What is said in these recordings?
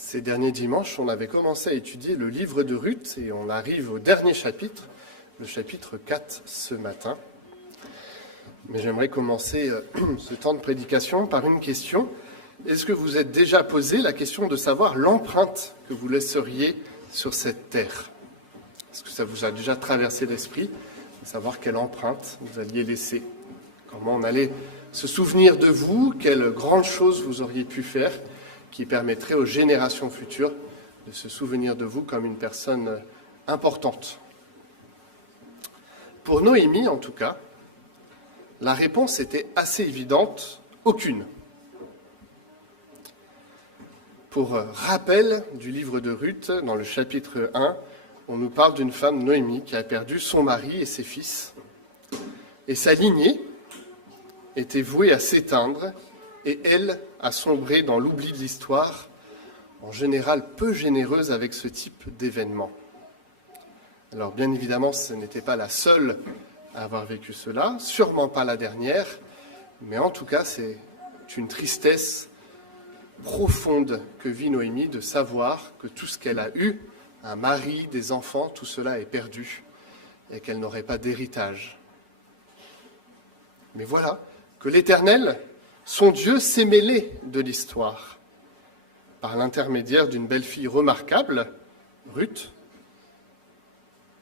Ces derniers dimanches, on avait commencé à étudier le livre de Ruth et on arrive au dernier chapitre, le chapitre 4 ce matin. Mais j'aimerais commencer ce temps de prédication par une question. Est-ce que vous êtes déjà posé la question de savoir l'empreinte que vous laisseriez sur cette terre? Est-ce que ça vous a déjà traversé l'esprit de savoir quelle empreinte vous alliez laisser? Comment on allait se souvenir de vous? Quelles grandes choses vous auriez pu faire qui permettrait aux générations futures de se souvenir de vous comme une personne importante. Pour Noémie, en tout cas, la réponse était assez évidente, aucune. Pour rappel du livre de Ruth, dans le chapitre 1, on nous parle d'une femme, Noémie, qui a perdu son mari et ses fils. Et sa lignée était vouée à s'éteindre, et elle a sombré dans l'oubli de l'histoire, en général peu généreuse avec ce type d'événement. Alors bien évidemment, ce n'était pas la seule à avoir vécu cela, sûrement pas la dernière, mais en tout cas, c'est une tristesse profonde que vit Noémie de savoir que tout ce qu'elle a eu, un mari, des enfants, tout cela est perdu et qu'elle n'aurait pas d'héritage. Mais voilà que l'Éternel, son Dieu, s'est mêlé de l'histoire par l'intermédiaire d'une belle fille remarquable, Ruth.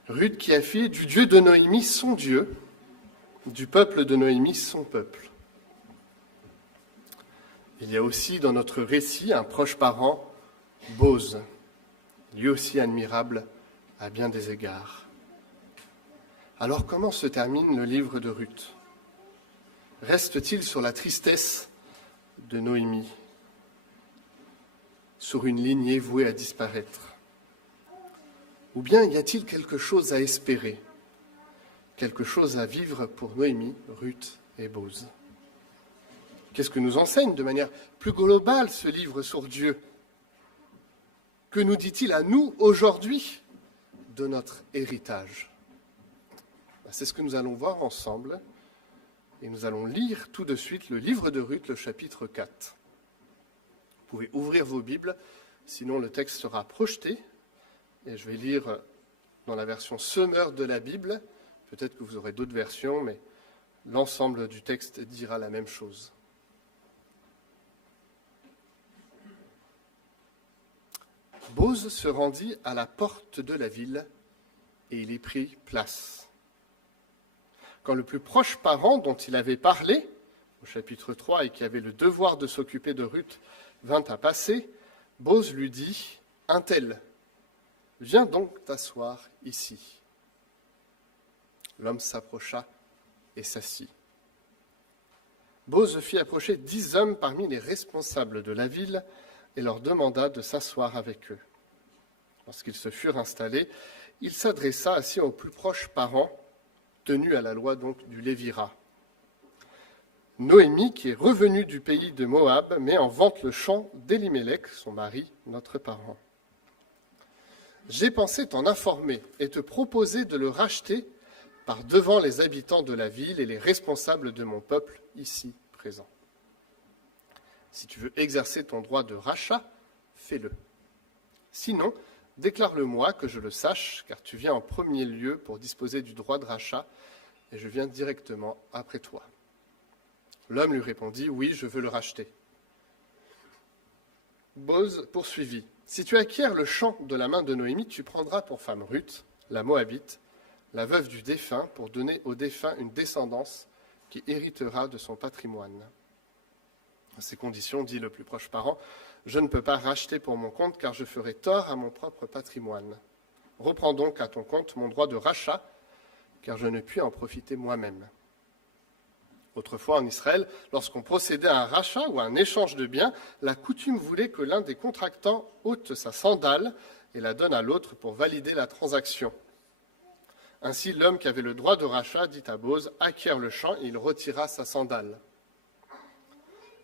Ruth qui a fait du Dieu de Noémie son Dieu, du peuple de Noémie son peuple. Il y a aussi dans notre récit un proche parent, Boz, lui aussi admirable à bien des égards. Alors comment se termine le livre de Ruth? Reste-t-il sur la tristesse de Noémie, sur une lignée vouée à disparaître? Ou bien y a-t-il quelque chose à espérer, quelque chose à vivre pour Noémie, Ruth et Boz? Qu'est-ce que nous enseigne de manière plus globale ce livre sur Dieu? Que nous dit-il à nous aujourd'hui de notre héritage? C'est ce que nous allons voir ensemble. Et nous allons lire tout de suite le livre de Ruth, le chapitre 4. Vous pouvez ouvrir vos Bibles, sinon le texte sera projeté. Et je vais lire dans la version Semeur de la Bible. Peut-être que vous aurez d'autres versions, mais l'ensemble du texte dira la même chose. Boz se rendit à la porte de la ville et il y prit place. Quand le plus proche parent dont il avait parlé, au chapitre 3, et qui avait le devoir de s'occuper de Ruth, vint à passer, Boz lui dit, « Un tel, viens donc t'asseoir ici. » L'homme s'approcha et s'assit. Boz fit approcher 10 hommes parmi les responsables de la ville et leur demanda de s'asseoir avec eux. Lorsqu'ils se furent installés, il s'adressa ainsi au plus proche parent, tenu à la loi donc du Lévira. Noémie, qui est revenue du pays de Moab, met en vente le champ d'Élimélec, son mari, notre parent. J'ai pensé t'en informer et te proposer de le racheter par devant les habitants de la ville et les responsables de mon peuple ici présents. Si tu veux exercer ton droit de rachat, fais-le. Sinon, déclare-le-moi que je le sache, car tu viens en premier lieu pour disposer du droit de rachat, et je viens directement après toi. L'homme lui répondit, oui, je veux le racheter. Boz poursuivit, si tu acquiers le champ de la main de Noémie, tu prendras pour femme Ruth, la Moabite, la veuve du défunt, pour donner au défunt une descendance qui héritera de son patrimoine. À ces conditions, dit le plus proche parent, je ne peux pas racheter pour mon compte, car je ferai tort à mon propre patrimoine. Reprends donc à ton compte mon droit de rachat, car je ne puis en profiter moi-même. Autrefois, en Israël, lorsqu'on procédait à un rachat ou à un échange de biens, la coutume voulait que l'un des contractants ôte sa sandale et la donne à l'autre pour valider la transaction. Ainsi, l'homme qui avait le droit de rachat, dit à Boz, acquiert le champ et il retira sa sandale.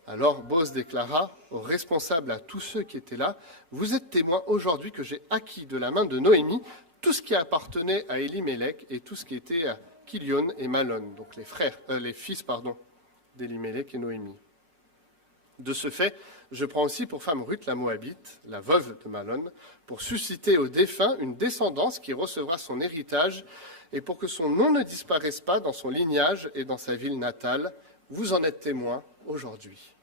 Alors Boz déclara aux responsables, à tous ceux qui étaient là, « Vous êtes témoins aujourd'hui que j'ai acquis de la main de Noémie tout ce qui appartenait à Élimélec et tout ce qui était à Kilion et Malon, donc les fils d'Élimélec et Noémie. De ce fait, je prends aussi pour femme Ruth la Moabite, la veuve de Malon, pour susciter au défunt une descendance qui recevra son héritage et pour que son nom ne disparaisse pas dans son lignage et dans sa ville natale. Vous en êtes témoins aujourd'hui. »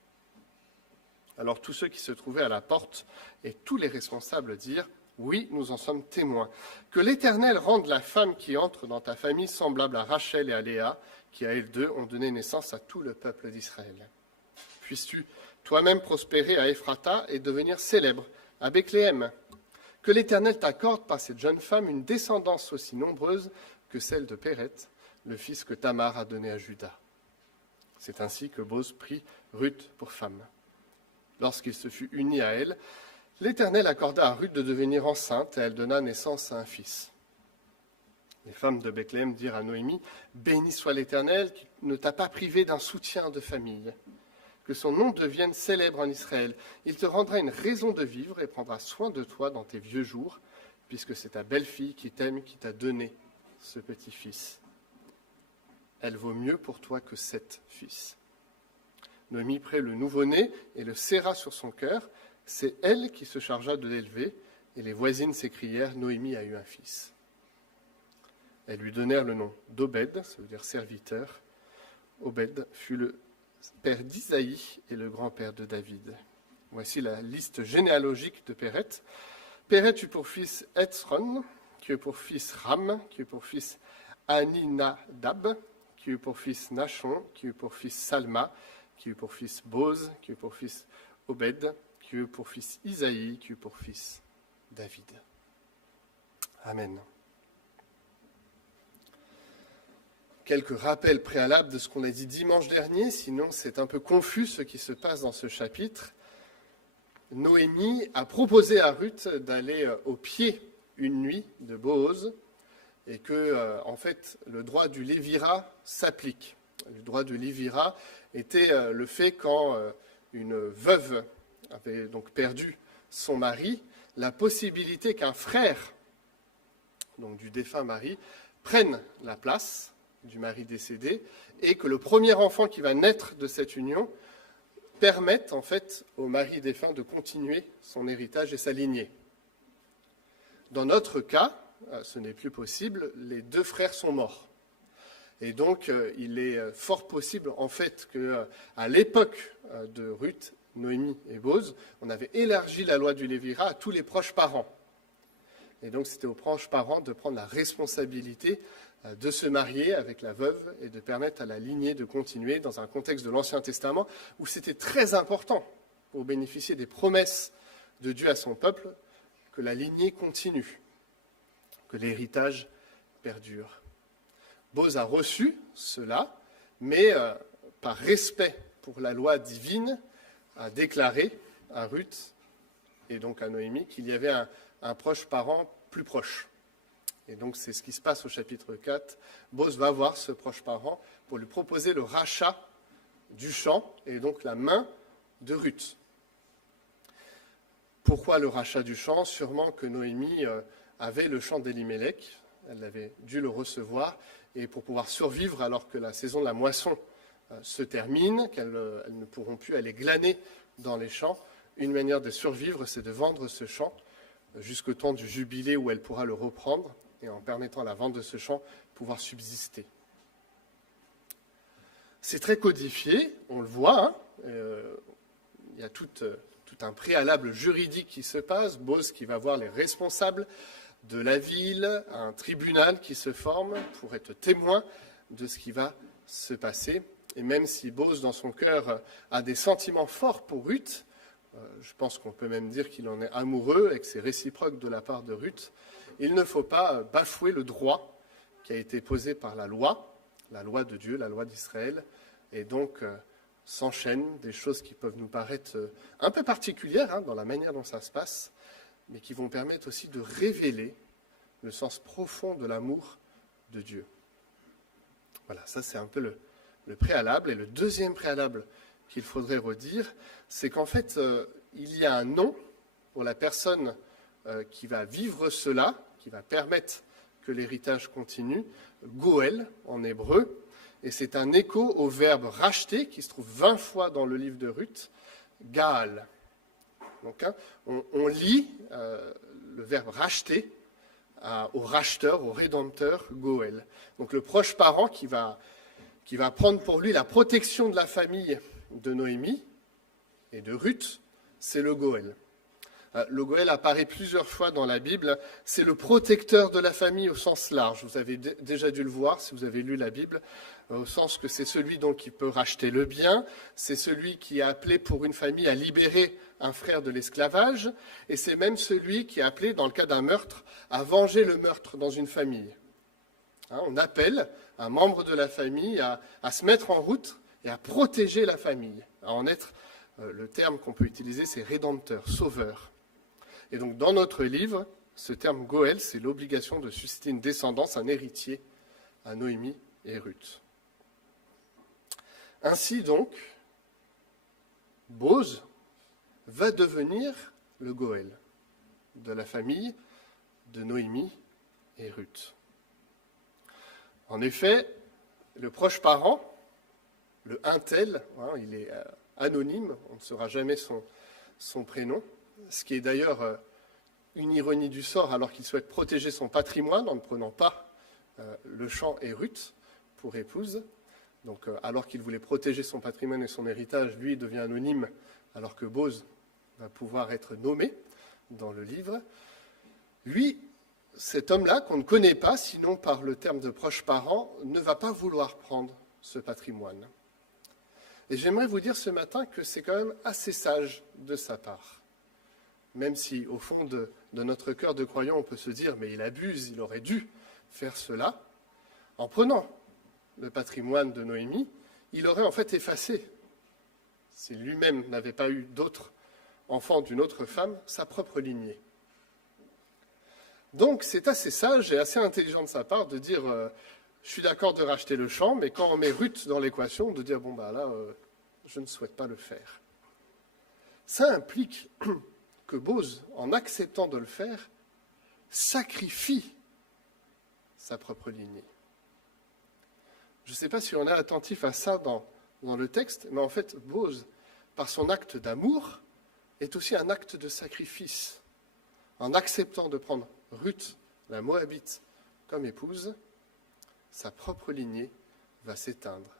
Alors tous ceux qui se trouvaient à la porte et tous les responsables dirent « Oui, nous en sommes témoins. Que l'Éternel rende la femme qui entre dans ta famille semblable à Rachel et à Léa, qui à elles deux ont donné naissance à tout le peuple d'Israël. Puisses-tu toi-même prospérer à Ephrata et devenir célèbre à Bethléem. Que l'Éternel t'accorde par cette jeune femme une descendance aussi nombreuse que celle de Péret, le fils que Tamar a donné à Juda. » C'est ainsi que Boz prit Ruth pour femme. Lorsqu'il se fut uni à elle, l'Éternel accorda à Ruth de devenir enceinte et elle donna naissance à un fils. Les femmes de Bethléem dirent à Noémie, « Béni soit l'Éternel qui ne t'a pas privé d'un soutien de famille. Que son nom devienne célèbre en Israël. Il te rendra une raison de vivre et prendra soin de toi dans tes vieux jours, puisque c'est ta belle-fille qui t'aime qui t'a donné ce petit-fils. Elle vaut mieux pour toi que 7 fils. » Noémie prit le nouveau-né et le serra sur son cœur. C'est elle qui se chargea de l'élever, et les voisines s'écrièrent, « Noémie a eu un fils. » Elles lui donnèrent le nom d'Obed, ça veut dire serviteur. Obed fut le père d'Isaïe et le grand-père de David. Voici la liste généalogique de Péret. Péret eut pour fils Hetzron, qui eut pour fils Ram, qui eut pour fils Aminadab, qui eut pour fils Nachon, qui eut pour fils Salma, qui eut pour fils Boz, qui eut pour fils Obed, qui eut pour fils Isaïe, qui eut pour fils David. Amen. Quelques rappels préalables de ce qu'on a dit dimanche dernier, sinon c'est un peu confus ce qui se passe dans ce chapitre. Noémie a proposé à Ruth d'aller au pied une nuit de Booz et que, en fait, le droit du lévirat s'applique. Le droit du lévirat était le fait quand une veuve avait donc perdu son mari, la possibilité qu'un frère, donc du défunt mari, prenne la place du mari décédé, et que le premier enfant qui va naître de cette union permette en fait au mari défunt de continuer son héritage et sa lignée. Dans notre cas, ce n'est plus possible, les 2 frères sont morts. Et donc, il est fort possible en fait qu'à l'époque de Ruth, Noémie et Boz, on avait élargi la loi du lévirat à tous les proches parents. Et donc, c'était aux proches parents de prendre la responsabilité de se marier avec la veuve et de permettre à la lignée de continuer dans un contexte de l'Ancien Testament où c'était très important pour bénéficier des promesses de Dieu à son peuple que la lignée continue, que l'héritage perdure. Boz a reçu cela, mais par respect pour la loi divine, a déclaré à Ruth et donc à Noémie qu'il y avait un proche parent plus proche. Et donc c'est ce qui se passe au chapitre 4. Boz va voir ce proche parent pour lui proposer le rachat du champ et donc la main de Ruth. Pourquoi le rachat du champ ? Sûrement que Noémie avait le champ d'Elimelech, elle avait dû le recevoir, et pour pouvoir survivre alors que la saison de la moisson se termine, qu'elles ne pourront plus aller glaner dans les champs, une manière de survivre, c'est de vendre ce champ jusqu'au temps du jubilé où elle pourra le reprendre, et en permettant la vente de ce champ, pouvoir subsister. C'est très codifié, on le voit, hein, il y a tout un préalable juridique qui se passe, Boz qui va voir les responsables de la ville, un tribunal qui se forme pour être témoin de ce qui va se passer. Et même si Boz, dans son cœur, a des sentiments forts pour Ruth, je pense qu'on peut même dire qu'il en est amoureux et que c'est réciproque de la part de Ruth, il ne faut pas bafouer le droit qui a été posé par la loi de Dieu, la loi d'Israël, et donc s'enchaînent des choses qui peuvent nous paraître un peu particulières dans la manière dont ça se passe, mais qui vont permettre aussi de révéler le sens profond de l'amour de Dieu. Voilà, ça c'est un peu le préalable. Et le deuxième préalable qu'il faudrait redire, c'est qu'en fait, il y a un nom pour la personne qui va vivre cela, qui va permettre que l'héritage continue, Goël en hébreu, et c'est un écho au verbe racheter qui se trouve 20 fois dans le livre de Ruth, Gaal. Donc, on lie le verbe racheter au racheteur, au rédempteur, Goël. Donc le proche parent qui va prendre pour lui la protection de la famille de Noémie et de Ruth, c'est le Goël. Le Goël apparaît plusieurs fois dans la Bible. C'est le protecteur de la famille au sens large. Vous avez déjà dû le voir si vous avez lu la Bible, au sens que c'est celui donc qui peut racheter le bien, c'est celui qui est appelé pour une famille à libérer un frère de l'esclavage, et c'est même celui qui est appelé, dans le cas d'un meurtre, à venger le meurtre dans une famille. On appelle un membre de la famille à se mettre en route et à protéger la famille, à en être, le terme qu'on peut utiliser, c'est rédempteur, sauveur. Et donc, dans notre livre, ce terme Goël, c'est l'obligation de susciter une descendance, un héritier à Noémie et Ruth. Ainsi donc, Boz va devenir le Goël de la famille de Noémie et Ruth. En effet, le proche parent, le untel, il est anonyme, on ne saura jamais son prénom, ce qui est d'ailleurs une ironie du sort, alors qu'il souhaite protéger son patrimoine en ne prenant pas le champ et Ruth pour épouse. Donc, alors qu'il voulait protéger son patrimoine et son héritage, lui devient anonyme, alors que Boz va pouvoir être nommé dans le livre. Lui, cet homme-là, qu'on ne connaît pas, sinon par le terme de proche parent, ne va pas vouloir prendre ce patrimoine. Et j'aimerais vous dire ce matin que c'est quand même assez sage de sa part. Même si, au fond de notre cœur de croyant, on peut se dire « mais il abuse, il aurait dû faire cela », en prenant le patrimoine de Noémie, il aurait en fait effacé, si lui-même n'avait pas eu d'autres enfants d'une autre femme, sa propre lignée. Donc c'est assez sage et assez intelligent de sa part de dire je suis d'accord de racheter le champ, mais quand on met Ruth dans l'équation, de dire bon bah là, je ne souhaite pas le faire. Ça implique que Boz, en acceptant de le faire, sacrifie sa propre lignée. Je ne sais pas si on est attentif à ça dans le texte, mais en fait, Boz, par son acte d'amour, est aussi un acte de sacrifice. En acceptant de prendre Ruth, la Moabite, comme épouse, sa propre lignée va s'éteindre.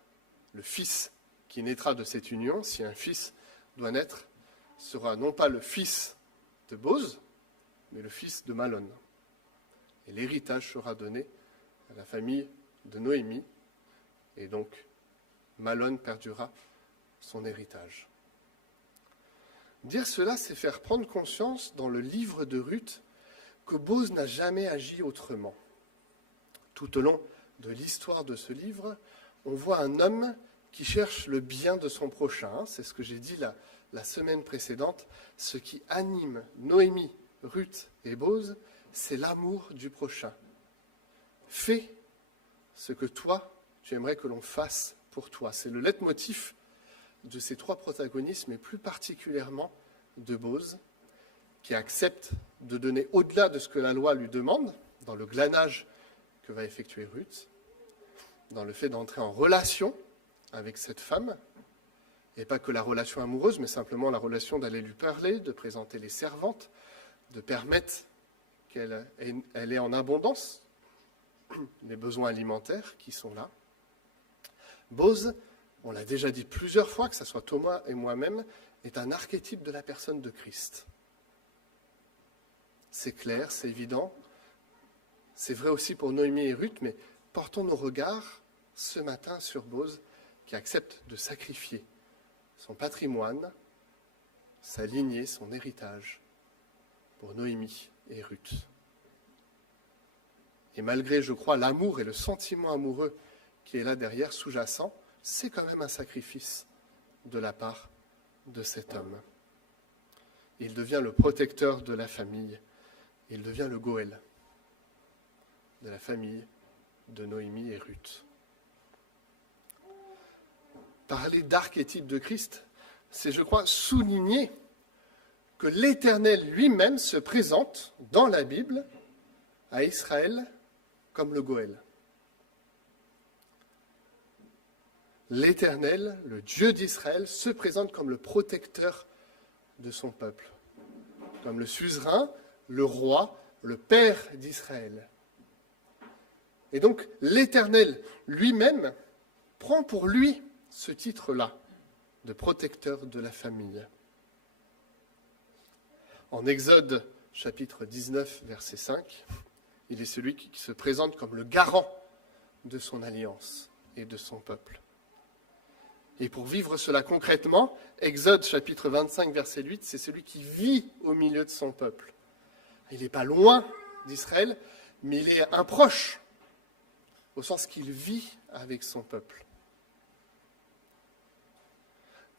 Le fils qui naîtra de cette union, si un fils doit naître, sera non pas le fils de Boz, mais le fils de Malon. Et l'héritage sera donné à la famille de Noémie, et donc Malon perdura son héritage. Dire cela, c'est faire prendre conscience dans le livre de Ruth que Boz n'a jamais agi autrement. Tout au long de l'histoire de ce livre, on voit un homme qui cherche le bien de son prochain. C'est ce que j'ai dit la semaine précédente. Ce qui anime Noémie, Ruth et Boz, c'est l'amour du prochain. Fais ce que toi, tu aimerais que l'on fasse pour toi. C'est le leitmotiv de ces trois protagonistes, mais plus particulièrement de Boz, qui accepte de donner au-delà de ce que la loi lui demande, dans le glanage que va effectuer Ruth, dans le fait d'entrer en relation avec cette femme, et pas que la relation amoureuse, mais simplement la relation d'aller lui parler, de présenter les servantes, de permettre qu'elle ait en abondance les besoins alimentaires qui sont là. Boz, on l'a déjà dit plusieurs fois, que ce soit Thomas et moi-même, est un archétype de la personne de Christ. C'est clair, c'est évident. C'est vrai aussi pour Noémie et Ruth, mais portons nos regards ce matin sur Boz, qui accepte de sacrifier son patrimoine, sa lignée, son héritage, pour Noémie et Ruth. Et malgré, je crois, l'amour et le sentiment amoureux qui est là derrière, sous-jacent, c'est quand même un sacrifice de la part de cet homme. Il devient le protecteur de la famille. Il devient le Goël de la famille de Noémie et Ruth. Parler d'archétype de Christ, c'est, je crois, souligner que l'Éternel lui-même se présente dans la Bible à Israël comme le Goël. L'Éternel, le Dieu d'Israël, se présente comme le protecteur de son peuple, comme le suzerain, le roi, le père d'Israël. Et donc l'Éternel lui-même prend pour lui ce titre-là de protecteur de la famille. En Exode chapitre 19, verset 5, il est celui qui se présente comme le garant de son alliance et de son peuple. Et pour vivre cela concrètement, Exode chapitre 25, verset 8, c'est celui qui vit au milieu de son peuple. Il n'est pas loin d'Israël, mais il est un proche, au sens qu'il vit avec son peuple.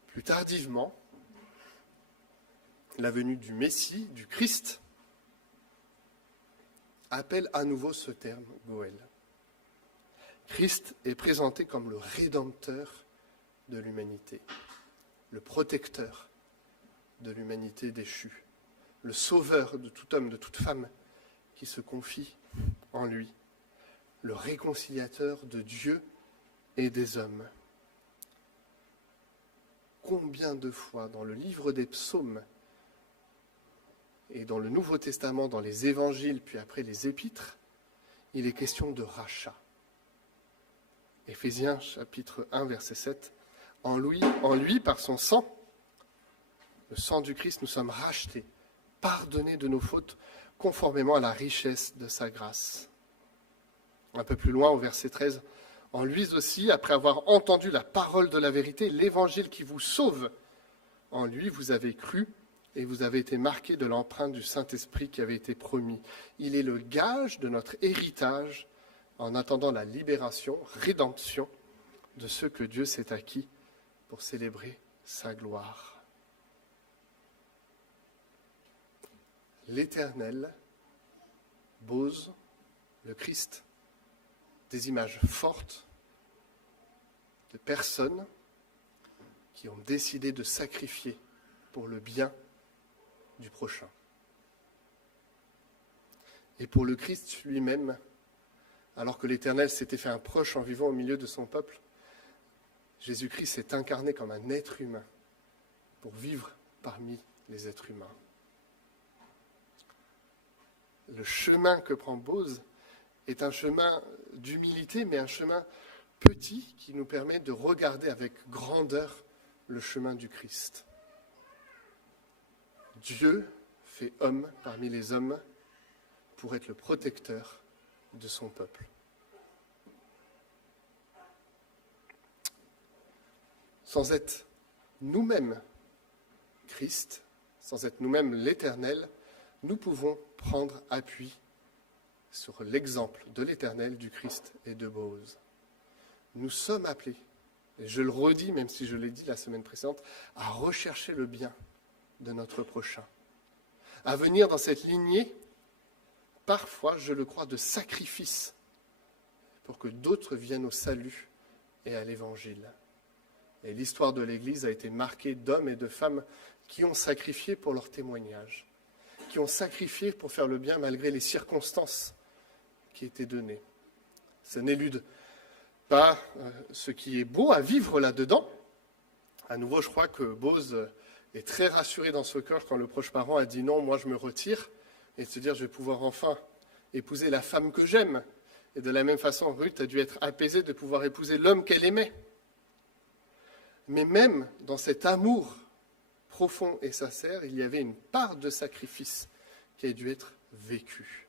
Plus tardivement, la venue du Messie, du Christ, appelle à nouveau ce terme, Goël. Christ est présenté comme le rédempteur de l'humanité, le protecteur de l'humanité déchue, le sauveur de tout homme, de toute femme qui se confie en lui, le réconciliateur de Dieu et des hommes. Combien de fois dans le livre des psaumes et dans le Nouveau Testament, dans les évangiles, puis après les épîtres, il est question de rachat. Éphésiens chapitre 1, verset 7, en lui, par son sang, le sang du Christ, nous sommes rachetés, pardonnés de nos fautes, conformément à la richesse de sa grâce. Un peu plus loin, au verset 13, en lui aussi, après avoir entendu la parole de la vérité, l'évangile qui vous sauve, en lui vous avez cru et vous avez été marqués de l'empreinte du Saint-Esprit qui avait été promis. Il est le gage de notre héritage en attendant la libération, rédemption de ceux que Dieu s'est acquis pour célébrer sa gloire. L'Éternel, Bose, le Christ, des images fortes de personnes qui ont décidé de sacrifier pour le bien du prochain. Et pour le Christ lui-même, alors que l'Éternel s'était fait un proche en vivant au milieu de son peuple, Jésus-Christ s'est incarné comme un être humain pour vivre parmi les êtres humains. Le chemin que prend Bose est un chemin d'humilité, mais un chemin petit qui nous permet de regarder avec grandeur le chemin du Christ. Dieu fait homme parmi les hommes pour être le protecteur de son peuple. Sans être nous-mêmes Christ, sans être nous-mêmes l'Éternel, nous pouvons prendre appui sur l'exemple de l'Éternel, du Christ et de Bose. Nous sommes appelés, et je le redis, même si je l'ai dit la semaine précédente, à rechercher le bien de notre prochain, à venir dans cette lignée, parfois, je le crois, de sacrifice, pour que d'autres viennent au salut et à l'Évangile. Et l'histoire de l'Église a été marquée d'hommes et de femmes qui ont sacrifié pour leur témoignage, qui ont sacrifié pour faire le bien malgré les circonstances qui étaient données. Ça n'élude pas ce qui est beau à vivre là-dedans. À nouveau, je crois que Bose est très rassuré dans ce cœur quand le proche parent a dit non, moi je me retire, et de se dire je vais pouvoir enfin épouser la femme que j'aime. Et de la même façon, Ruth a dû être apaisée de pouvoir épouser l'homme qu'elle aimait. Mais même dans cet amour profond et sincère, il y avait une part de sacrifice qui a dû être vécue.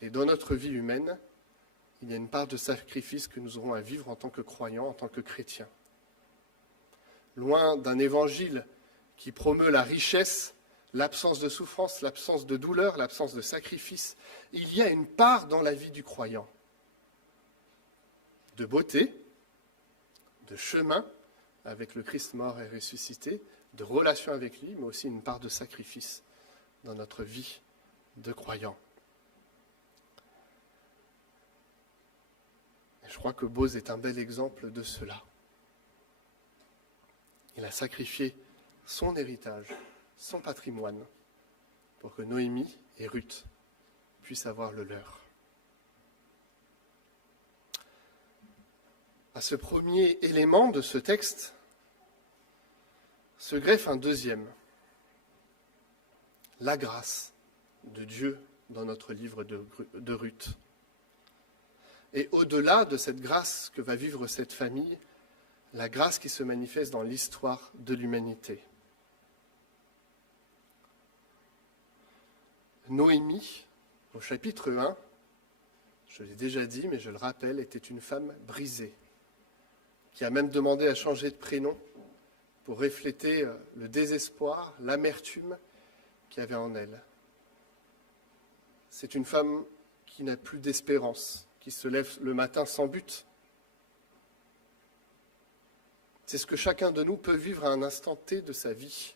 Et dans notre vie humaine, il y a une part de sacrifice que nous aurons à vivre en tant que croyants, en tant que chrétiens. Loin d'un évangile qui promeut la richesse, l'absence de souffrance, l'absence de douleur, l'absence de sacrifice, il y a une part dans la vie du croyant de beauté, de chemin avec le Christ mort et ressuscité, de relation avec lui, mais aussi une part de sacrifice dans notre vie de croyant. Et je crois que Bose est un bel exemple de cela. Il a sacrifié son héritage, son patrimoine, pour que Noémie et Ruth puissent avoir le leur. À ce premier élément de ce texte se greffe un deuxième. la grâce de Dieu dans notre livre de Ruth. Et au-delà de cette grâce que va vivre cette famille, la grâce qui se manifeste dans l'histoire de l'humanité. Noémie, au chapitre 1, je l'ai déjà dit, mais je le rappelle, était une femme brisée, qui a même demandé à changer de prénom pour refléter le désespoir, l'amertume qu'il y avait en elle. C'est une femme qui n'a plus d'espérance, qui se lève le matin sans but. C'est ce que chacun de nous peut vivre à un instant T de sa vie.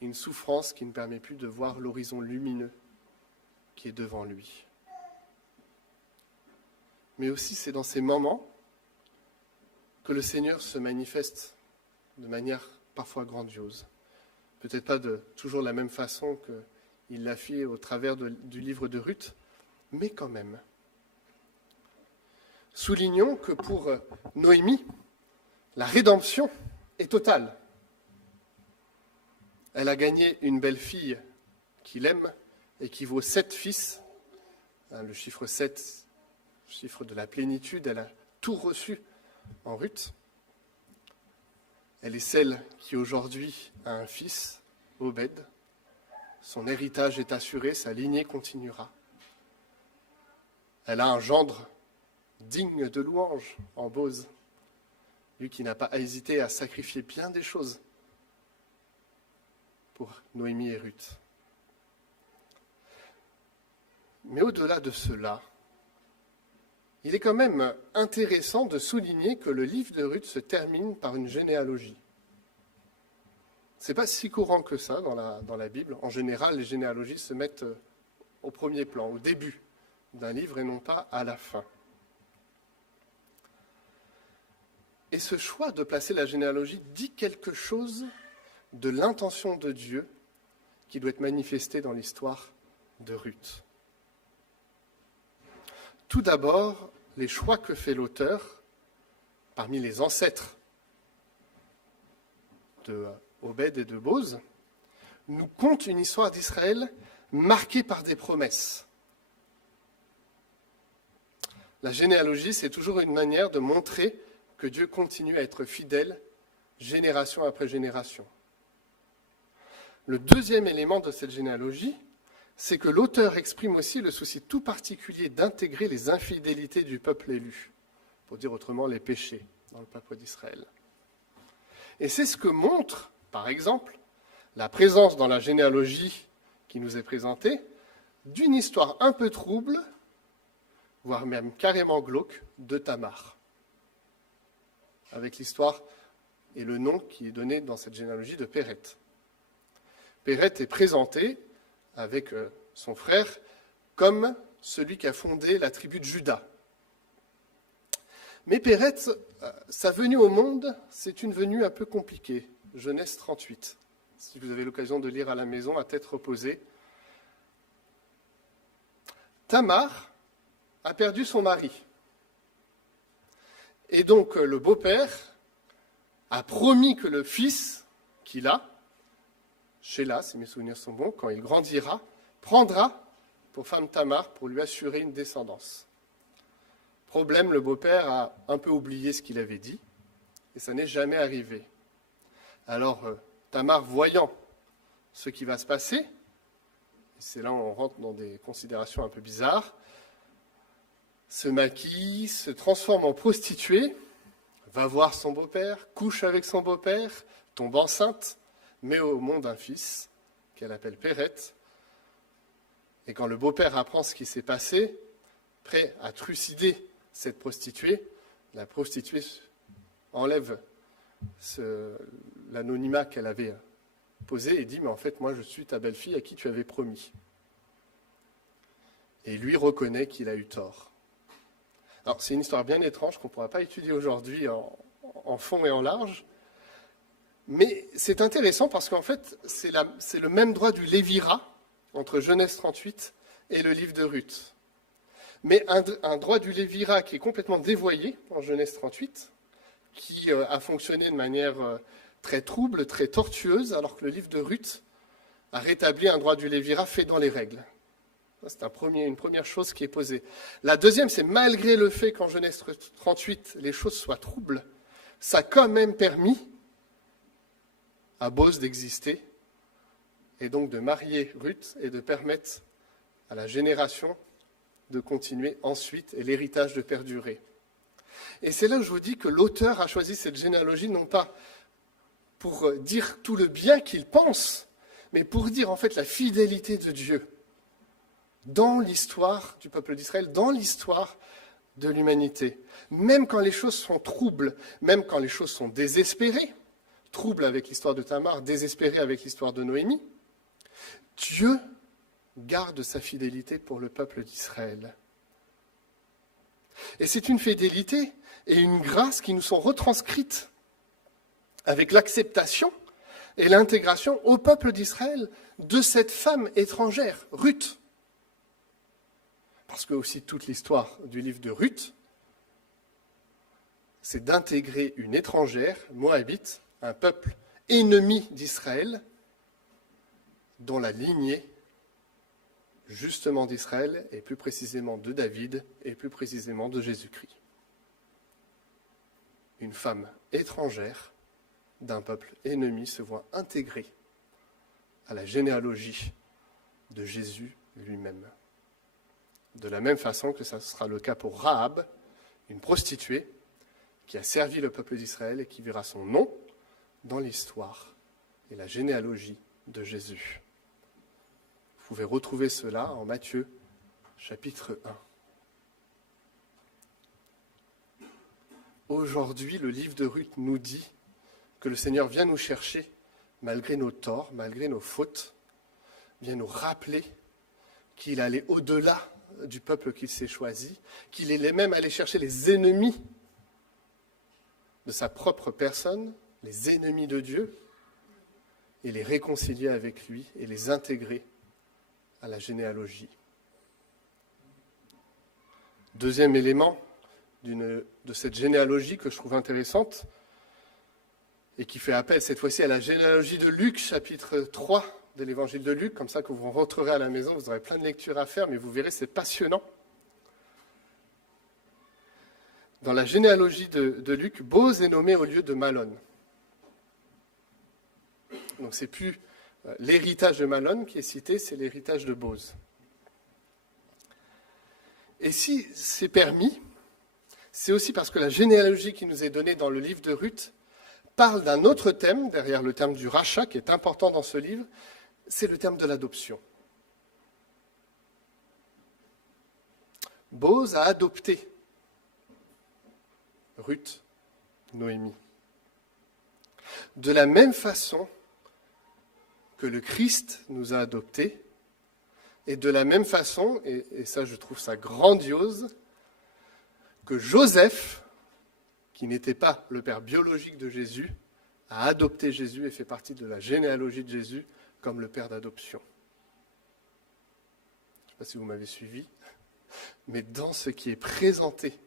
Une souffrance qui ne permet plus de voir l'horizon lumineux qui est devant lui. Mais aussi, c'est dans ces moments que le Seigneur se manifeste de manière parfois grandiose. Peut-être pas de toujours la même façon qu'il l'a fait au travers du livre de Ruth, mais quand même. Soulignons que pour Noémie, la rédemption est totale. Elle a gagné une belle-fille qu'il aime et qui vaut 7 fils. Le chiffre 7, chiffre de la plénitude, elle a tout reçu en Ruth. Elle est celle qui aujourd'hui a un fils, Obed. Son héritage est assuré, sa lignée continuera. Elle a un gendre digne de louange en Boz, lui qui n'a pas hésité à sacrifier bien des choses pour Noémie et Ruth. Mais au-delà de cela, il est quand même intéressant de souligner que le livre de Ruth se termine par une généalogie. Ce n'est pas si courant que ça dans la Bible. En général, les généalogies se mettent au premier plan, au début d'un livre et non pas à la fin. Et ce choix de placer la généalogie dit quelque chose de l'intention de Dieu qui doit être manifestée dans l'histoire de Ruth. Tout d'abord, les choix que fait l'auteur parmi les ancêtres de Obed et de Boz nous content une histoire d'Israël marquée par des promesses. La généalogie, c'est toujours une manière de montrer que Dieu continue à être fidèle génération après génération. Le deuxième élément de cette généalogie, c'est que l'auteur exprime aussi le souci tout particulier d'intégrer les infidélités du peuple élu, pour dire autrement les péchés dans le peuple d'Israël. Et c'est ce que montre, par exemple, la présence dans la généalogie qui nous est présentée d'une histoire un peu trouble, voire même carrément glauque, de Tamar, avec l'histoire et le nom qui est donné dans cette généalogie de Péreth. Péreth est présenté avec son frère comme celui qui a fondé la tribu de Juda. Mais Péreth, sa venue au monde, c'est une venue un peu compliquée. Genèse 38. Si vous avez l'occasion de lire à la maison, à tête reposée. Tamar a perdu son mari. Et donc le beau-père a promis que le fils qu'il a, Sheila, si mes souvenirs sont bons, quand il grandira, prendra pour femme Tamar pour lui assurer une descendance. Problème, le beau-père a un peu oublié ce qu'il avait dit, et ça n'est jamais arrivé. Alors, Tamar, voyant ce qui va se passer, et c'est là où on rentre dans des considérations un peu bizarres, se maquille, se transforme en prostituée, va voir son beau-père, couche avec son beau-père, tombe enceinte, met au monde un fils, qu'elle appelle Péreth. Et quand le beau-père apprend ce qui s'est passé, prêt à trucider cette prostituée, la prostituée enlève l'anonymat qu'elle avait posé et dit « Mais en fait, moi, je suis ta belle-fille à qui tu avais promis. » Et lui reconnaît qu'il a eu tort. Alors, c'est une histoire bien étrange qu'on ne pourra pas étudier aujourd'hui en fond et en large, mais c'est intéressant parce qu'en fait, c'est le même droit du lévirat entre Genèse 38 et le livre de Ruth. Mais un droit du lévirat qui est complètement dévoyé en Genèse 38, qui a fonctionné de manière très trouble, très tortueuse, alors que le livre de Ruth a rétabli un droit du lévirat fait dans les règles. C'est une première chose qui est posée. La deuxième, c'est malgré le fait qu'en Genèse 38, les choses soient troubles, ça a quand même permis à Boz d'exister et donc de marier Ruth et de permettre à la génération de continuer ensuite et l'héritage de perdurer. Et c'est là où je vous dis que l'auteur a choisi cette généalogie non pas pour dire tout le bien qu'il pense, mais pour dire en fait la fidélité de Dieu dans l'histoire du peuple d'Israël, dans l'histoire de l'humanité. Même quand les choses sont troubles, même quand les choses sont désespérées, troubles avec l'histoire de Tamar, désespérées avec l'histoire de Noémie, Dieu garde sa fidélité pour le peuple d'Israël. Et c'est une fidélité et une grâce qui nous sont retranscrites avec l'acceptation et l'intégration au peuple d'Israël de cette femme étrangère, Ruth. Parce que aussi toute l'histoire du livre de Ruth, c'est d'intégrer une étrangère, moabite, un peuple ennemi d'Israël, dont la lignée, justement d'Israël, et plus précisément de David, et plus précisément de Jésus-Christ. Une femme étrangère d'un peuple ennemi se voit intégrée à la généalogie de Jésus lui-même. De la même façon que ça sera le cas pour Rahab, une prostituée qui a servi le peuple d'Israël et qui verra son nom dans l'histoire et la généalogie de Jésus. Vous pouvez retrouver cela en Matthieu, chapitre 1. Aujourd'hui, le livre de Ruth nous dit que le Seigneur vient nous chercher, malgré nos torts, malgré nos fautes, vient nous rappeler qu'il allait au-delà du peuple qu'il s'est choisi, qu'il est même allé chercher les ennemis de sa propre personne, les ennemis de Dieu, et les réconcilier avec lui et les intégrer à la généalogie. Deuxième élément de cette généalogie que je trouve intéressante et qui fait appel cette fois-ci à la généalogie de Luc, chapitre 3 de l'évangile de Luc, comme ça que vous rentrerez à la maison, vous aurez plein de lectures à faire, mais vous verrez, c'est passionnant. Dans la généalogie de Luc, Boz est nommé au lieu de Malon. Donc c'est plus l'héritage de Malon qui est cité, c'est l'héritage de Boz. Et si c'est permis, c'est aussi parce que la généalogie qui nous est donnée dans le livre de Ruth parle d'un autre thème, derrière le terme du rachat, qui est important dans ce livre, c'est le terme de l'adoption. Boz a adopté Ruth, Noémie. De la même façon que le Christ nous a adoptés, et de la même façon, et ça je trouve ça grandiose, que Joseph, qui n'était pas le père biologique de Jésus, a adopté Jésus et fait partie de la généalogie de Jésus comme le père d'adoption. Je ne sais pas si vous m'avez suivi, mais dans ce qui est présenté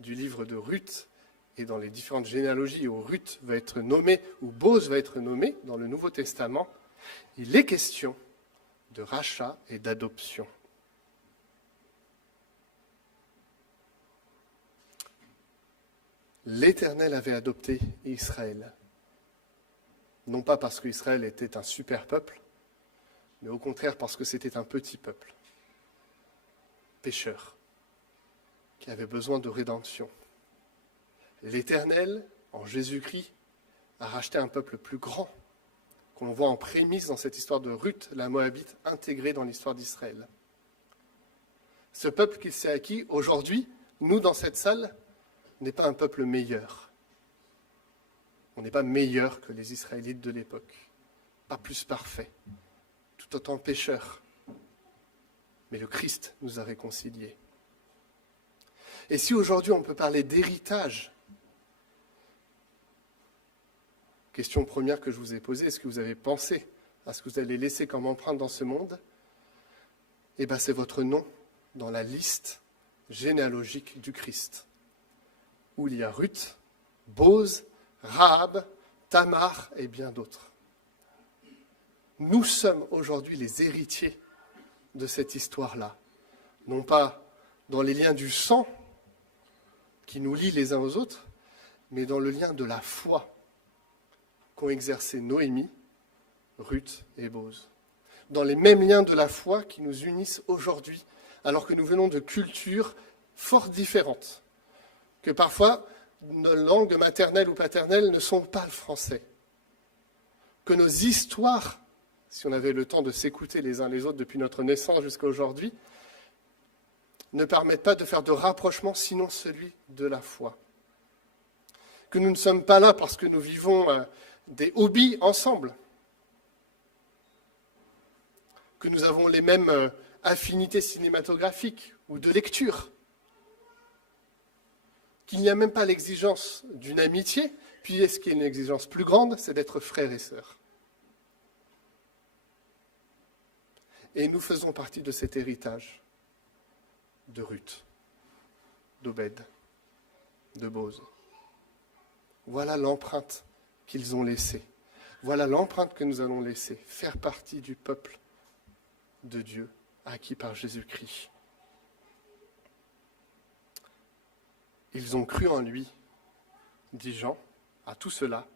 du livre de Ruth et dans les différentes généalogies où Ruth va être nommée, où Boz va être nommé dans le Nouveau Testament, il est question de rachat et d'adoption. L'Éternel avait adopté Israël, non pas parce qu'Israël était un super peuple, mais au contraire parce que c'était un petit peuple, pécheur, qui avait besoin de rédemption. L'Éternel, en Jésus-Christ, a racheté un peuple plus grand, qu'on voit en prémisse dans cette histoire de Ruth, la Moabite, intégrée dans l'histoire d'Israël. Ce peuple qu'il s'est acquis, aujourd'hui, nous, dans cette salle, n'est pas un peuple meilleur. On n'est pas meilleur que les Israélites de l'époque, pas plus parfait, tout autant pécheurs. Mais le Christ nous a réconciliés. Et si aujourd'hui on peut parler d'héritage, question première que je vous ai posée, est-ce que vous avez pensé à ce que vous allez laisser comme empreinte dans ce monde? Eh bien, c'est votre nom dans la liste généalogique du Christ, où il y a Ruth, Boz, Rahab, Tamar et bien d'autres. Nous sommes aujourd'hui les héritiers de cette histoire-là. Non pas dans les liens du sang qui nous lient les uns aux autres, mais dans le lien de la foi qu'ont exercé Noémie, Ruth et Boz. Dans les mêmes liens de la foi qui nous unissent aujourd'hui, alors que nous venons de cultures fort différentes, que parfois nos langues maternelles ou paternelles ne sont pas le français, que nos histoires, si on avait le temps de s'écouter les uns les autres depuis notre naissance jusqu'à aujourd'hui, ne permettent pas de faire de rapprochement sinon celui de la foi. Que nous ne sommes pas là parce que nous vivons des hobbies ensemble, que nous avons les mêmes affinités cinématographiques ou de lecture, qu'il n'y a même pas l'exigence d'une amitié, puis est-ce qu'il y a une exigence plus grande, c'est d'être frères et sœurs. Et nous faisons partie de cet héritage de Ruth, d'Obed, de Boz. Voilà l'empreinte qu'ils ont laissée. Voilà l'empreinte que nous allons laisser, faire partie du peuple de Dieu, acquis par Jésus-Christ. Ils ont cru en lui, dit Jean. À tout cela,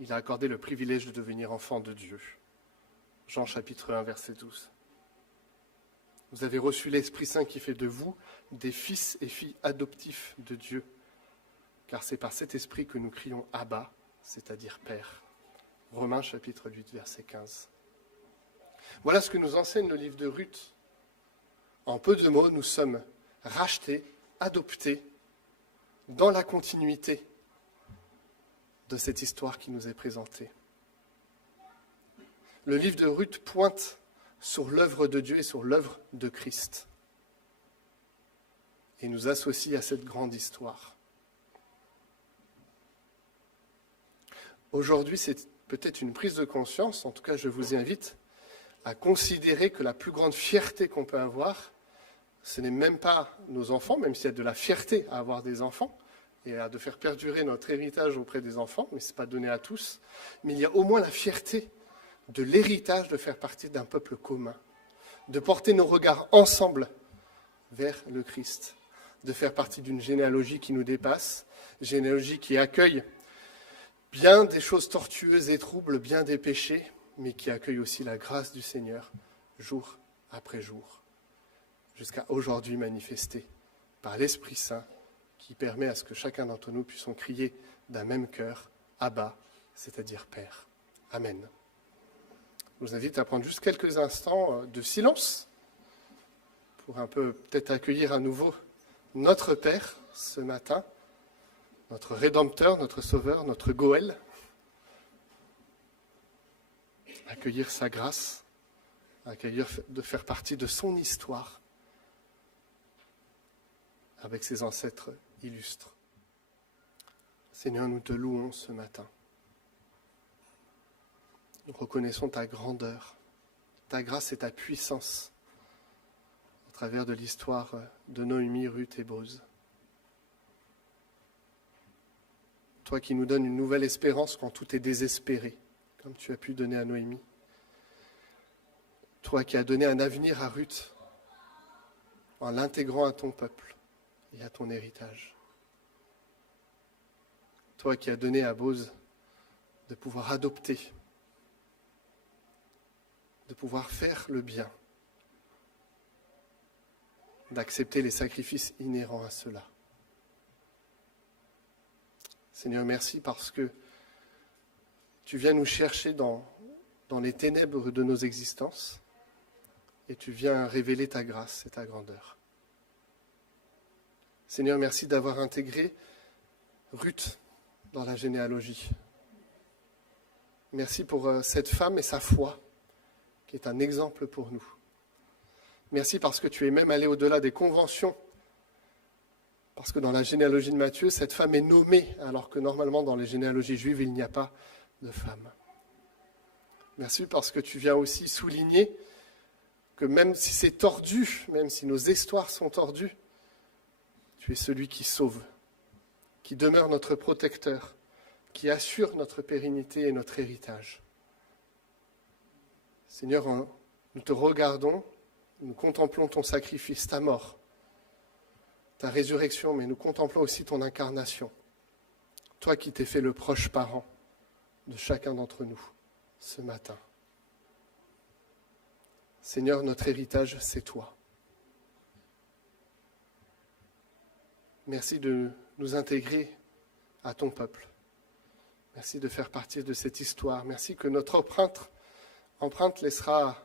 il a accordé le privilège de devenir enfant de Dieu. Jean chapitre 1, verset 12. Vous avez reçu l'Esprit Saint qui fait de vous des fils et filles adoptifs de Dieu, car c'est par cet Esprit que nous crions « Abba », c'est-à-dire « Père ». Romains chapitre 8, verset 15. Voilà ce que nous enseigne le livre de Ruth. En peu de mots, nous sommes rachetés, adoptés, dans la continuité de cette histoire qui nous est présentée. Le livre de Ruth pointe sur l'œuvre de Dieu et sur l'œuvre de Christ et nous associe à cette grande histoire. Aujourd'hui, c'est peut-être une prise de conscience, en tout cas je vous invite à considérer que la plus grande fierté qu'on peut avoir, ce n'est même pas nos enfants, même s'il y a de la fierté à avoir des enfants et à de faire perdurer notre héritage auprès des enfants, mais ce n'est pas donné à tous, mais il y a au moins la fierté de l'héritage de faire partie d'un peuple commun, de porter nos regards ensemble vers le Christ, de faire partie d'une généalogie qui nous dépasse, généalogie qui accueille bien des choses tortueuses et troubles, bien des péchés, mais qui accueille aussi la grâce du Seigneur, jour après jour, jusqu'à aujourd'hui manifestée par l'Esprit Saint, qui permet à ce que chacun d'entre nous puissions crier d'un même cœur, Abba, c'est-à-dire Père. Amen. Je vous invite à prendre juste quelques instants de silence pour un peu peut-être accueillir à nouveau notre Père ce matin, notre Rédempteur, notre Sauveur, notre Goël. Accueillir sa grâce, accueillir de faire partie de son histoire avec ses ancêtres illustres. Seigneur, nous te louons ce matin. Nous reconnaissons ta grandeur, ta grâce et ta puissance au travers de l'histoire de Noémie, Ruth et Boz. Toi qui nous donnes une nouvelle espérance quand tout est désespéré, comme tu as pu donner à Noémie. Toi qui as donné un avenir à Ruth en l'intégrant à ton peuple et à ton héritage. Toi qui as donné à Boz de pouvoir adopter, de pouvoir faire le bien, d'accepter les sacrifices inhérents à cela. Seigneur, merci parce que tu viens nous chercher dans les ténèbres de nos existences et tu viens révéler ta grâce et ta grandeur. Seigneur, merci d'avoir intégré Ruth dans la généalogie. Merci pour cette femme et sa foi, qui est un exemple pour nous. Merci parce que tu es même allé au-delà des conventions, parce que dans la généalogie de Matthieu, cette femme est nommée, alors que normalement dans les généalogies juives, il n'y a pas de femme. Merci parce que tu viens aussi souligner que même si c'est tordu, même si nos histoires sont tordues, tu es celui qui sauve, qui demeure notre protecteur, qui assure notre pérennité et notre héritage. Seigneur, nous te regardons, nous contemplons ton sacrifice, ta mort, ta résurrection, mais nous contemplons aussi ton incarnation. Toi qui t'es fait le proche parent de chacun d'entre nous ce matin. Seigneur, notre héritage, c'est toi. Merci de nous intégrer à ton peuple. Merci de faire partie de cette histoire. Merci que notre empreinte laissera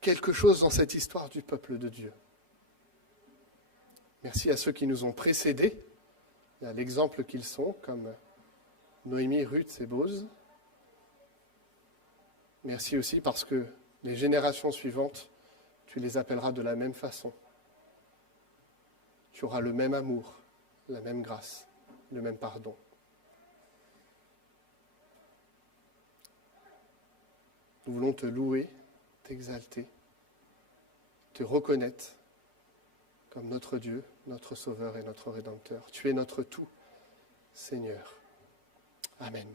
quelque chose dans cette histoire du peuple de Dieu. Merci à ceux qui nous ont précédés, et à l'exemple qu'ils sont, comme Noémie, Ruth et Boz. Merci aussi parce que les générations suivantes, tu les appelleras de la même façon. Tu auras le même amour, la même grâce, le même pardon. Nous voulons te louer, t'exalter, te reconnaître comme notre Dieu, notre Sauveur et notre Rédempteur. Tu es notre tout, Seigneur. Amen.